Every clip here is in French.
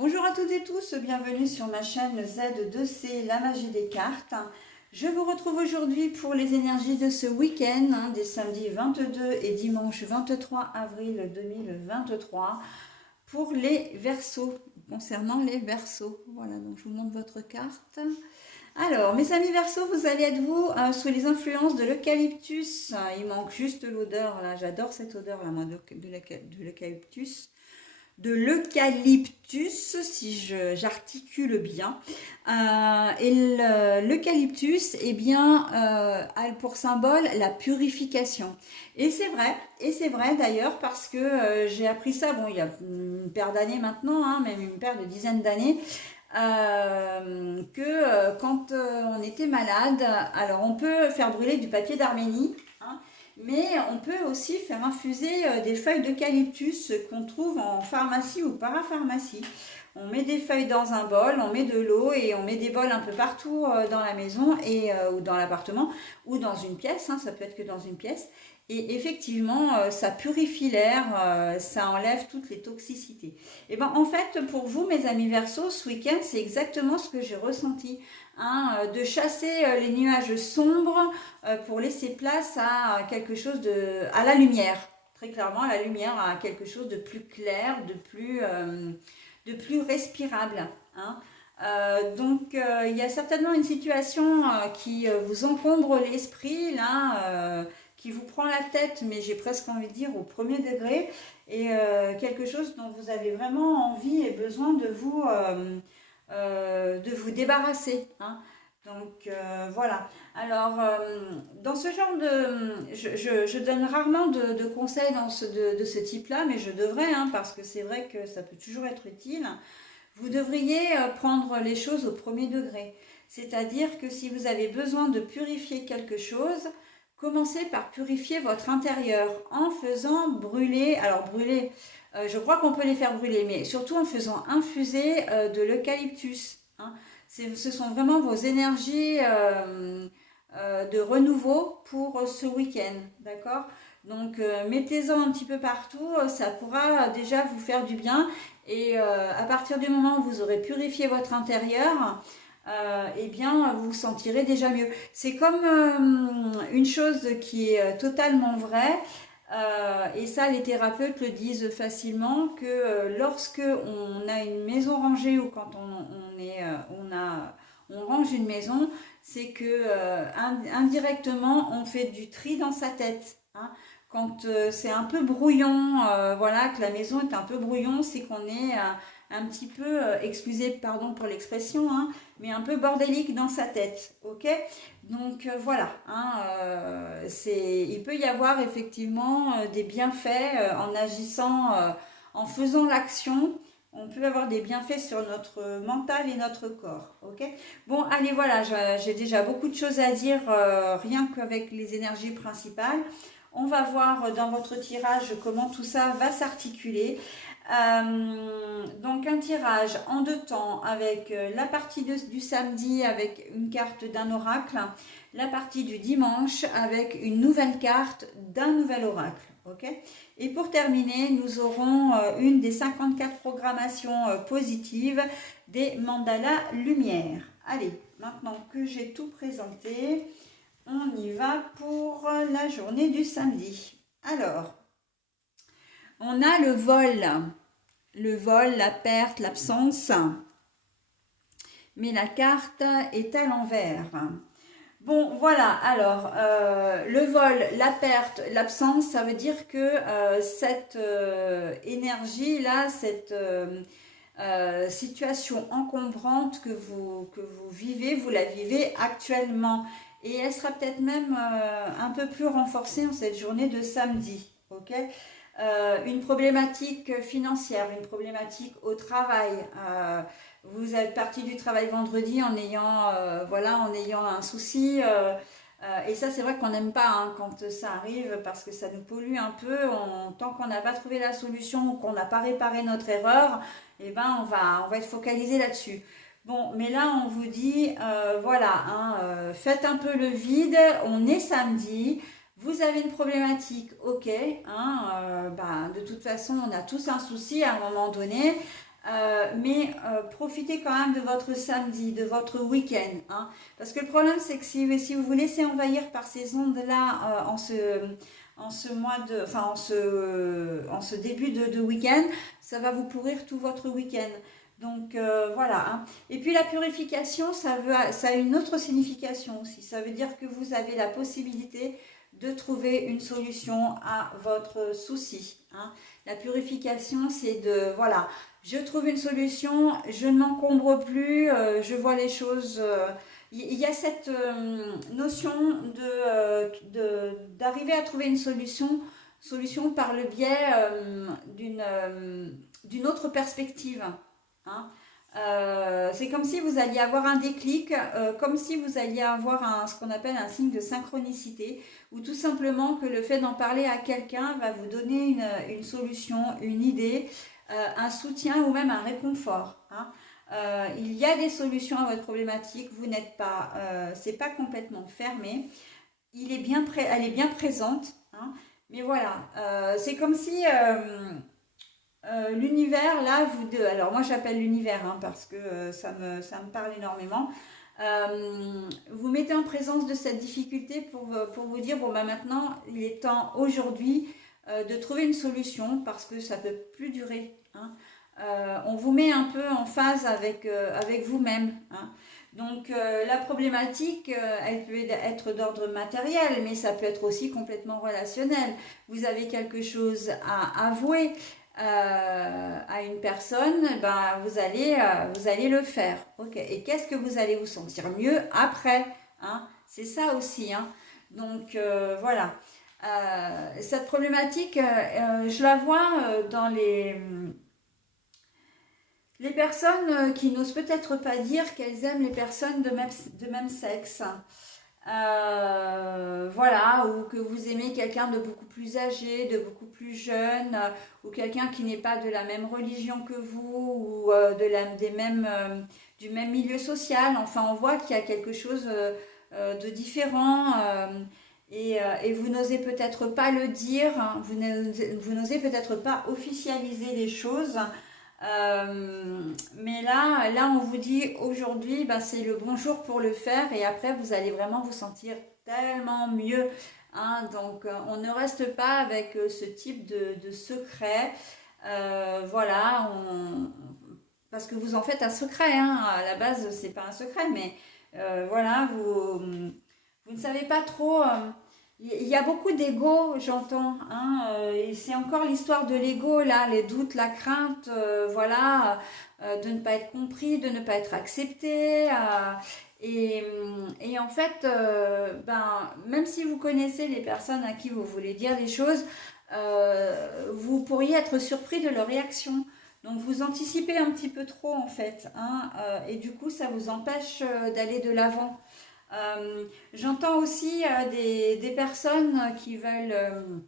Bonjour à toutes et tous, bienvenue sur ma chaîne Z2C, la magie des cartes. Je vous retrouve aujourd'hui pour les énergies de ce week-end, des samedis 22 et dimanche 23 avril 2023, pour les Verseaux, concernant les Verseaux. Voilà, donc je vous montre votre carte. Alors, mes amis Verseaux, vous allez être vous sous les influences de l'eucalyptus. Il manque juste l'odeur, là, j'adore cette odeur, là, moi, de l'eucalyptus. De l'eucalyptus, si j'articule bien. Et l'eucalyptus, eh bien, a pour symbole la purification. Et c'est vrai d'ailleurs, parce que j'ai appris ça, bon, il y a une paire d'années maintenant, hein, même une paire de dizaines d'années, que quand on était malade, alors on peut faire brûler du papier d'Arménie, hein, mais on peut aussi faire infuser des feuilles d'eucalyptus qu'on trouve en pharmacie ou parapharmacie. On met des feuilles dans un bol, on met de l'eau et on met des bols un peu partout dans la maison ou dans l'appartement ou dans une pièce, hein, ça peut être que dans une pièce. Et effectivement, ça purifie l'air, ça enlève toutes les toxicités. Et ben en fait, pour vous, mes amis Verseaux, ce week-end, c'est exactement ce que j'ai ressenti, hein, de chasser les nuages sombres pour laisser place à quelque chose à la lumière. Très clairement, à la lumière, à quelque chose de plus clair, de plus respirable, hein. Il y a certainement une situation qui vous encombre l'esprit, là, qui vous prend la tête, mais j'ai presque envie de dire au premier degré, et quelque chose dont vous avez vraiment envie et besoin de vous débarrasser, hein. Voilà. Alors, dans ce genre je donne rarement de conseils de ce type-là, mais je devrais, hein, parce que c'est vrai que ça peut toujours être utile. Vous devriez prendre les choses au premier degré. C'est-à-dire que si vous avez besoin de purifier quelque chose, commencez par purifier votre intérieur en faisant brûler. Alors brûler, je crois qu'on peut les faire brûler, mais surtout en faisant infuser de l'eucalyptus, hein. Ce sont vraiment vos énergies de renouveau pour ce week-end, d'accord? Donc mettez-en un petit peu partout, ça pourra déjà vous faire du bien. Et à partir du moment où vous aurez purifié votre intérieur, eh bien, vous vous sentirez déjà mieux. C'est comme une chose qui est totalement vraie, et ça, les thérapeutes le disent facilement, que lorsque on a une maison rangée ou quand on range une maison, c'est que indirectement, on fait du tri dans sa tête, hein. Quand c'est un peu brouillon, voilà, que la maison est un peu brouillon, c'est qu'on est un petit peu, excusez, pardon pour l'expression, hein, mais un peu bordélique dans sa tête, ok? Donc voilà, hein, il peut y avoir effectivement des bienfaits en agissant, en faisant l'action. On peut avoir des bienfaits sur notre mental et notre corps, ok? Bon, allez, voilà, j'ai déjà beaucoup de choses à dire, rien qu'avec les énergies principales. On va voir dans votre tirage comment tout ça va s'articuler. Donc un tirage en deux temps avec la partie du samedi avec une carte d'un oracle, la partie du dimanche avec une nouvelle carte d'un nouvel oracle. Okay, et pour terminer, nous aurons une des 54 programmations positives des mandalas lumière. Allez, maintenant que j'ai tout présenté, on y va pour la journée du samedi. Alors, on a le vol, la perte, l'absence, mais la carte est à l'envers. Bon, voilà, alors, le vol, la perte, l'absence, ça veut dire que cette énergie-là, cette situation encombrante que vous vivez, vous la vivez actuellement. Et elle sera peut-être même un peu plus renforcée en cette journée de samedi, ok? Une problématique financière, une problématique au travail. Vous êtes parti du travail vendredi en ayant, voilà, en ayant un souci. Et ça, c'est vrai qu'on n'aime pas, hein, quand ça arrive parce que ça nous pollue un peu. Tant qu'on n'a pas trouvé la solution ou qu'on n'a pas réparé notre erreur, eh ben, on va être focalisé là-dessus. Bon, mais là, on vous dit, voilà, hein, faites un peu le vide. On est samedi. Vous avez une problématique, ok, hein, de toute façon, on a tous un souci à un moment donné. Mais profitez quand même de votre samedi, de votre week-end, hein. Parce que le problème, c'est que si vous vous laissez envahir par ces ondes-là en ce mois de, enfin en ce début de week-end, ça va vous pourrir tout votre week-end. Donc voilà, hein. Et puis la purification, ça a une autre signification aussi. Ça veut dire que vous avez la possibilité de trouver une solution à votre souci, hein. La purification, c'est de, voilà, je trouve une solution, je ne m'encombre plus, je vois les choses. Il y a cette notion d'arriver à trouver une solution par le biais d'une autre perspective, hein. C'est comme si vous alliez avoir un déclic, comme si vous alliez avoir ce qu'on appelle un signe de synchronicité, ou tout simplement que le fait d'en parler à quelqu'un va vous donner une solution, une idée, un soutien ou même un réconfort, hein. Il y a des solutions à votre problématique, vous n'êtes pas, c'est pas complètement fermé, elle est bien présente, hein. Mais voilà, c'est comme si l'univers, là, alors moi j'appelle l'univers, hein, parce que ça me parle énormément. Vous mettez en présence de cette difficulté pour vous dire, bon, bah maintenant, il est temps aujourd'hui de trouver une solution parce que ça ne peut plus durer, hein. On vous met un peu en phase avec vous-même, hein. Donc la problématique, elle peut être d'ordre matériel, mais ça peut être aussi complètement relationnel. Vous avez quelque chose à avouer à une personne, ben, vous allez le faire. Ok. Et qu'est-ce que vous allez vous sentir mieux après, hein? C'est ça aussi, hein. Donc voilà. Cette problématique, je la vois dans les personnes qui n'osent peut-être pas dire qu'elles aiment les personnes de même sexe. Voilà, ou que vous aimez quelqu'un de beaucoup plus âgé, de beaucoup plus jeune, ou quelqu'un qui n'est pas de la même religion que vous, ou du même milieu social. Enfin, on voit qu'il y a quelque chose de différent. Et vous n'osez peut-être pas le dire, hein, vous n'osez peut-être pas officialiser les choses. Mais là, on vous dit aujourd'hui, bah, c'est le bon jour pour le faire et après, vous allez vraiment vous sentir tellement mieux, hein. Donc, on ne reste pas avec ce type de secret. Voilà, parce que vous en faites un secret, hein. À la base, c'est pas un secret, mais voilà, vous ne savez pas trop. Il y a beaucoup d'ego, j'entends, hein, et c'est encore l'histoire de l'ego, là, les doutes, la crainte, voilà, de ne pas être compris, de ne pas être accepté. Et en fait, ben, même si vous connaissez les personnes à qui vous voulez dire les choses, vous pourriez être surpris de leur réaction. Donc vous anticipez un petit peu trop, en fait, hein, et du coup, ça vous empêche d'aller de l'avant. J'entends aussi des personnes qui veulent,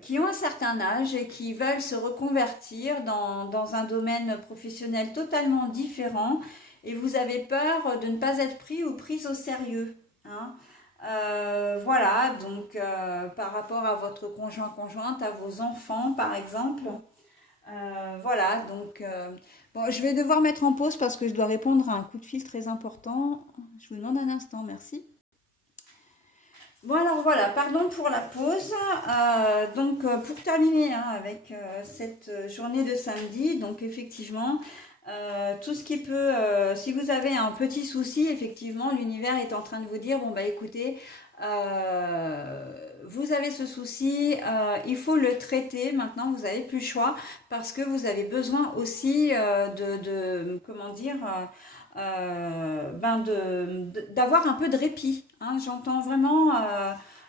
qui ont un certain âge et qui veulent se reconvertir dans un domaine professionnel totalement différent et vous avez peur de ne pas être pris ou prise au sérieux, hein. Voilà, donc par rapport à votre conjointe, à vos enfants par exemple. Voilà, donc bon, je vais devoir mettre en pause parce que je dois répondre à un coup de fil très important. Je vous demande un instant, merci. Bon alors voilà, pardon pour la pause. Donc pour terminer, hein, avec cette journée de samedi, donc effectivement, tout ce qui peut, si vous avez un petit souci, effectivement, l'univers est en train de vous dire, bon bah écoutez, vous avez ce souci, il faut le traiter maintenant, vous n'avez plus le choix, parce que vous avez besoin aussi comment dire, d'avoir un peu de répit, hein. J'entends vraiment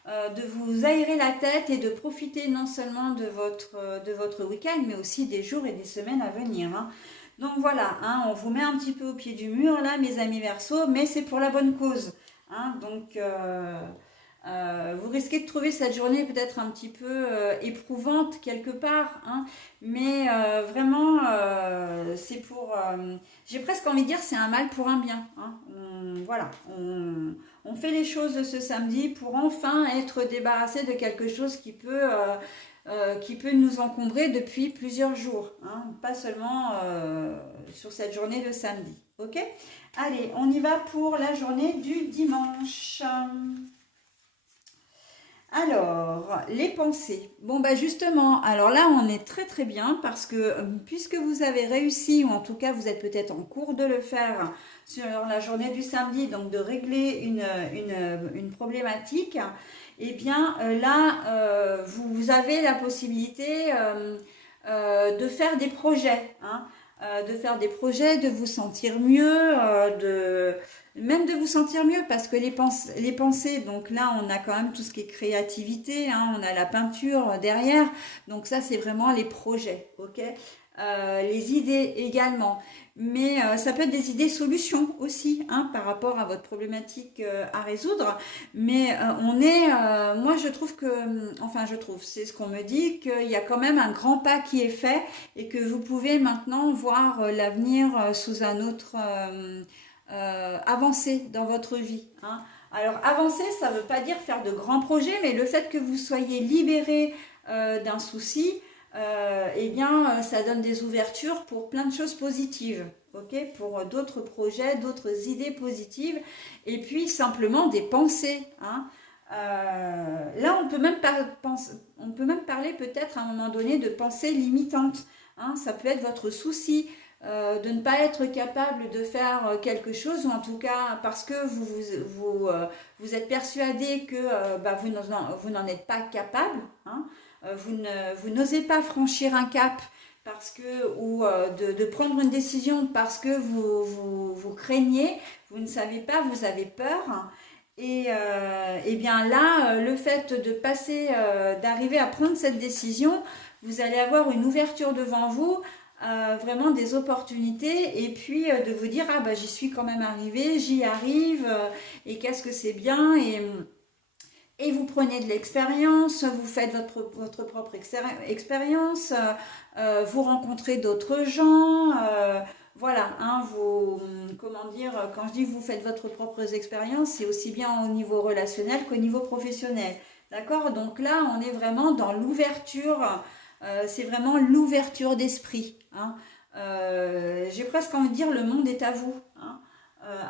de vous aérer la tête et de profiter non seulement de votre week-end, mais aussi des jours et des semaines à venir, hein. Donc voilà, hein, on vous met un petit peu au pied du mur là, mes amis Verseaux, mais c'est pour la bonne cause, hein. Donc vous risquez de trouver cette journée peut-être un petit peu éprouvante quelque part, hein, mais vraiment, c'est pour... j'ai presque envie de dire c'est un mal pour un bien, hein. Voilà, on fait les choses ce samedi pour enfin être débarrassé de quelque chose qui peut qui peut nous encombrer depuis plusieurs jours, hein, pas seulement sur cette journée de samedi. Ok? Allez, on y va pour la journée du dimanche. Alors, les pensées. Bon, bah justement, alors là, on est très très bien parce que puisque vous avez réussi, ou en tout cas, vous êtes peut-être en cours de le faire sur la journée du samedi, donc de régler une problématique, eh bien là, vous avez la possibilité de faire des projets, hein, de faire des projets, de vous sentir mieux, même de vous sentir mieux parce que les pensées, donc là on a quand même tout ce qui est créativité, hein, on a la peinture derrière, donc ça c'est vraiment les projets, ok. Les idées également, mais ça peut être des idées solutions aussi, hein, par rapport à votre problématique à résoudre, mais moi je trouve que, enfin je trouve, c'est ce qu'on me dit, qu'il y a quand même un grand pas qui est fait et que vous pouvez maintenant voir l'avenir sous un autre avancer dans votre vie, hein. Alors avancer, ça ne veut pas dire faire de grands projets, mais le fait que vous soyez libéré d'un souci, eh bien, ça donne des ouvertures pour plein de choses positives, ok, pour d'autres projets, d'autres idées positives, et puis simplement des pensées, hein. Là, on peut même parler peut-être à un moment donné de pensées limitantes, hein. Ça peut être votre souci, de ne pas être capable de faire quelque chose, ou en tout cas parce que vous êtes persuadé que bah, vous n'en êtes pas capable, hein. Vous n'osez pas franchir un cap parce que, ou de prendre une décision parce que vous craignez, vous ne savez pas, vous avez peur. Et bien là, le fait de passer, d'arriver à prendre cette décision, vous allez avoir une ouverture devant vous, vraiment des opportunités, et puis de vous dire, ah bah j'y suis quand même arrivée, j'y arrive, et qu'est-ce que c'est bien, et vous prenez de l'expérience, vous faites votre propre expérience, vous rencontrez d'autres gens, voilà, hein, comment dire, quand je dis que vous faites votre propre expérience, c'est aussi bien au niveau relationnel qu'au niveau professionnel, d'accord? Donc là, on est vraiment dans l'ouverture, c'est vraiment l'ouverture d'esprit, hein. J'ai presque envie de dire, le monde est à vous, hein.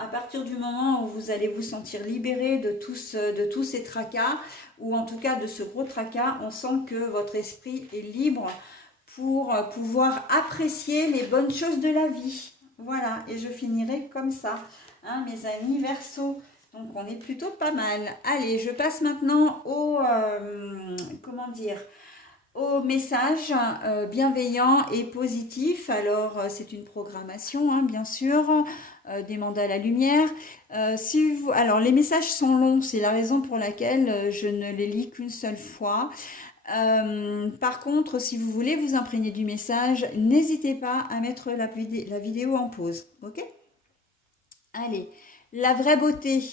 À partir du moment où vous allez vous sentir libéré de tous ces tracas, ou en tout cas de ce gros tracas, on sent que votre esprit est libre pour pouvoir apprécier les bonnes choses de la vie. Voilà, et je finirai comme ça, hein, mes amis Verseau. Donc on est plutôt pas mal. Allez, je passe maintenant comment dire, au message bienveillant et positif. Alors, c'est une programmation, hein, bien sûr, des mandats à la lumière. Alors, les messages sont longs, c'est la raison pour laquelle je ne les lis qu'une seule fois. Par contre, si vous voulez vous imprégner du message, n'hésitez pas à mettre la vidéo en pause. Ok? Allez, la vraie beauté.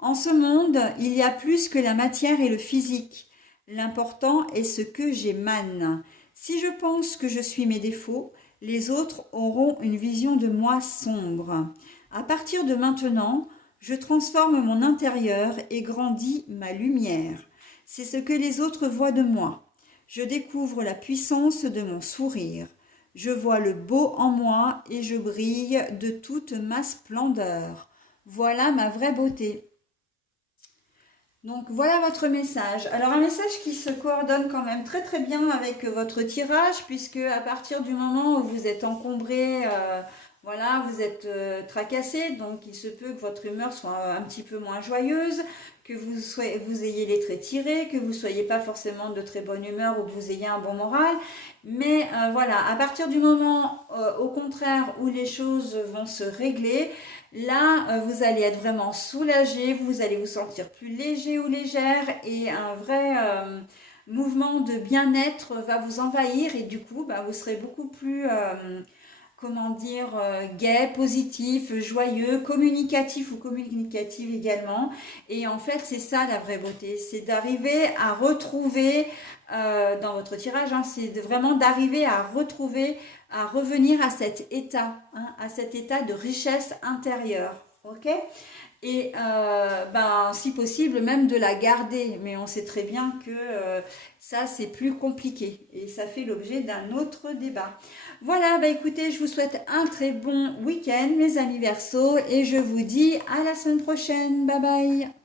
En ce monde, il y a plus que la matière et le physique. L'important est ce que j'émane. Si je pense que je suis mes défauts, les autres auront une vision de moi sombre. À partir de maintenant, je transforme mon intérieur et grandis ma lumière. C'est ce que les autres voient de moi. Je découvre la puissance de mon sourire. Je vois le beau en moi et je brille de toute ma splendeur. Voilà ma vraie beauté. Donc voilà votre message. Alors un message qui se coordonne quand même très très bien avec votre tirage, puisque à partir du moment où vous êtes encombré, voilà, vous êtes tracassé, donc il se peut que votre humeur soit un petit peu moins joyeuse, que vous ayez les traits tirés, que vous ne soyez pas forcément de très bonne humeur ou que vous ayez un bon moral. Mais voilà, à partir du moment au contraire où les choses vont se régler, là, vous allez être vraiment soulagé, vous allez vous sentir plus léger ou légère, et un vrai mouvement de bien-être va vous envahir, et du coup, bah, vous serez beaucoup plus, comment dire, gai, positif, joyeux, communicatif ou communicative également. Et en fait, c'est ça la vraie beauté, c'est d'arriver à retrouver, dans votre tirage, hein, c'est vraiment d'arriver à retrouver, à revenir à cet état, hein, à cet état de richesse intérieure. Ok ? et ben, si possible même de la garder. Mais on sait très bien que ça c'est plus compliqué et ça fait l'objet d'un autre débat. Voilà, bah écoutez, je vous souhaite un très bon week-end mes amis Verseaux et je vous dis à la semaine prochaine. Bye bye.